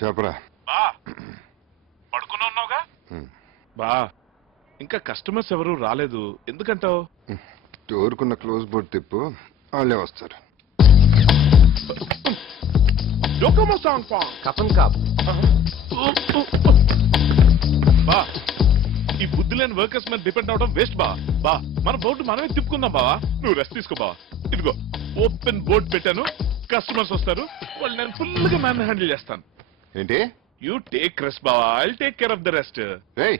చెప్పరా బా పడుకున్నా ఉన్నావుగా బా ఇంకా కస్టమర్స్ ఎవరు రాలేదు ఎందుకంటావు డోర్కున్న క్లోజ్ బోర్డ్ తిప్పు వాళ్ళే వస్తారు డోకోమో సాంగ్ ఫాంగ్ కఫన్ కాప్ బా ఈ బుద్ధి లేని వర్కర్స్ మీద డిపెండ్ అవడం వేస్ట్ బా బా మన బోర్డు మనమే తిప్పుకుందాం బావా నువ్వు రెస్ట్ తీసుకో బావా ఇదిగో ఓపెన్ బోర్డు పెట్టాను కస్టమర్స్ వస్తారు వాళ్ళు నేను ఫుల్ గా మ్యాన్ హ్యాండిల్ చేస్తాను ఏంటి యూ టేక్ రెస్ట్ బావా I take care of the rest రేయ్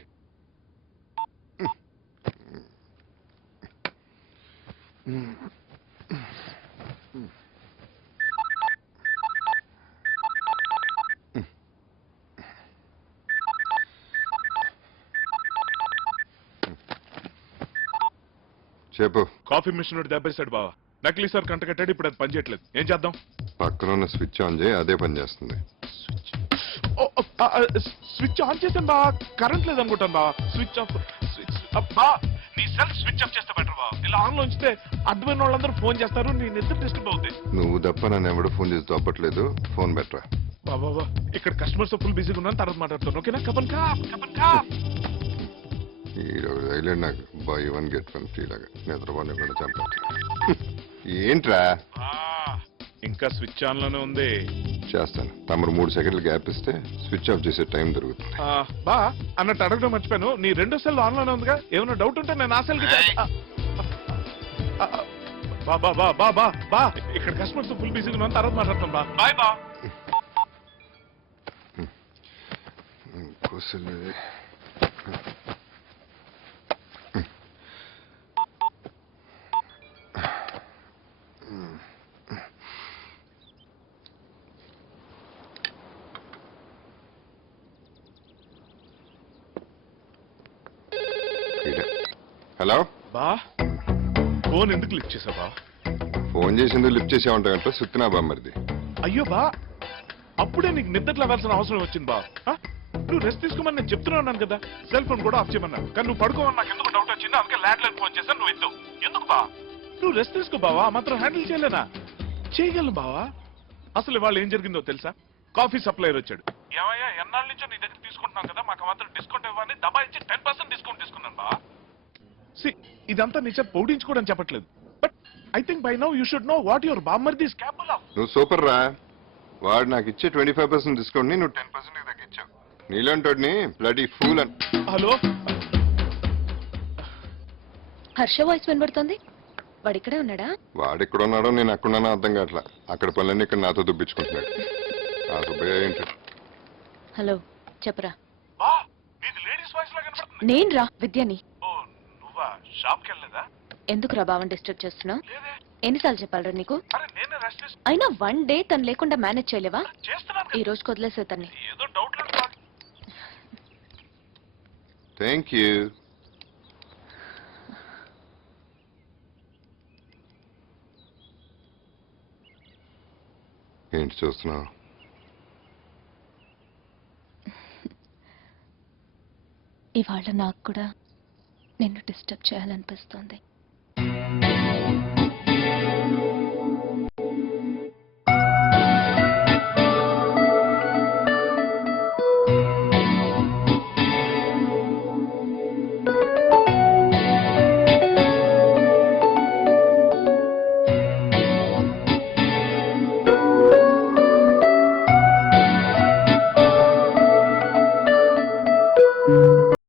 చెప్పు కాఫీ మిషన్ దెబ్బేశాడు బావా నకిలీ సార్ కంట కట్టాడు ఇప్పుడు అది పనిచేయట్లేదు ఏం చేద్దాం పక్కన ఉన్న స్విచ్ ఆన్ చేయి అదే పని చేస్తుంది స్విచ్ ఆన్ చేసాను బా కరెంట్ లేదనుకుంటాను బా స్విచ్ ఆఫ్ బా నీ సెల్ఫ్ స్విచ్ ఆఫ్ చేస్తే బెటర్ బా ఇలా ఆన్ లో ఉంచితే అడ్డమైన వాళ్ళందరూ ఫోన్ చేస్తారు నీ నిద్ర డిస్టర్బ్ అవుతుంది నువ్వు తప్ప నన్ను ఎవడో ఫోన్ చేసి తప్పట్లేదు ఫోన్ బెటరా బాబా ఇక్కడ కస్టమర్స్ ఫుల్ బిజీగా ఉన్నాను తర్వాత మాట్లాడుతాను ఓకేనా కపన్ కా ఈరోజు ఐలాండ్ నాకు by one get one free లాగా నిద్రపోని కూడా చంపచ్చు ఏంట్రా ఇంకా స్విచ్ ఆన్ లోనే ఉంది చేస్తాను తమరు 3 సెకండ్లు గ్యాప్ ఇస్తే స్విచ్ ఆఫ్ చేసే టైం దొరుకుతుంది బా అన్నట్టు అడగడం మర్చిపోయాను నీ రెండో సెల్ ఆన్ లోనే ఉందిగా ఏమైనా డౌట్ ఉంటే నేను ఆ సెల్ బా బా బా బా బా బా ఇక్కడ కస్టమర్స్ ఫుల్ బిజీగా ఉన్నాను తర్వాత మాట్లాడతాం బా బాయ్ బా హలో బా ఫోన్ ఎందుకు లిఫ్ట్ చేసావా ఫోన్ చేసింది లిఫ్ట్ చేసామంటే సుత్తినా బామ్మరిది అయ్యో బా అప్పుడే నీకు నిద్ర లేవాల్సిన అవసరం వచ్చింది బా నువ్వు రెస్ట్ తీసుకోమని నేను చెప్తున్నాను కదా సెల్ ఫోన్ కూడా ఆఫ్ చేయమన్నా కానీ నువ్వు పడుకోమని నాకు ఎందుకు డౌట్ వచ్చింది అందుకే ల్యాండ్ లైన్ ఫోన్ చేశాను నువ్వు ఎత్తు ఎందుకు బా నువ్వు రెస్ట్ తీసుకో బావా మాత్రం హ్యాండిల్ చేయలేనా చేయగలను బావా అసలు వాళ్ళు ఏం జరిగిందో తెలుసా కాఫీ సప్లైయర్ వచ్చాడు ఏమయ్యా ఎన్నాళ్ళ నుంచో నీ దగ్గర తీసుకుంటున్నాం కదా మాకు మాత్రం డిస్కౌంట్ ఇవ్వని దబా ఇచ్చి 10% డిస్కౌంట్ తీసుకున్నాను బా ఇదంతా నీ చేత పొడిచుకోవడం చెప్పట్లేదు but I think by now you should know what your బామ్మర్ది ఇస్ కేపబుల్ ఆఫ్ నువ్వు సూపర్ రా వాడు నాకు ఇచ్చే 25% డిస్కౌంట్ ని నువ్వు 10% తగ్గించావు నీలాంటి బ్లడీ ఫూల్ అని హలో హర్ష వాయిస్ వినబడుతుంది వాడు ఇక్కడే ఉన్నాడా వాడు ఎక్కడ ఉన్నాడో నేను అక్కడున్నానో అర్థం కావట్లా అక్కడ పనులన్నీ ఇక్కడ నాతో దుబ్బించుకుంటున్నాడు ఆ సుబ్బయ్య ఏంటి హలో చెప్పరా బా నీది లేడీస్ వాయిస్ లా కనబడుతుంది నేను రా విద్యని ఓ నువ్వా షాప్ కి వెళ్ళలేదా ఎందుకు రా బావని డిస్టర్బ్ చేస్తున్నావు లేదే ఎన్నిసార్లు చెప్పాలరా నీకు అరే నేనే రెస్ట్ చేసి అయినా 1 డే తను లేకుండా మేనేజ్ చేయలేవా చేస్తున్నాను ఈ రోజుకి వదిలేసే తన్ని ఏదో డౌట్ లేదు థ్యాంక్ యూ ఏంటి చూస్తున్నావు ఇవాళ నాకు కూడా నిన్ను డిస్టర్బ్ చేయాలనిపిస్తోంది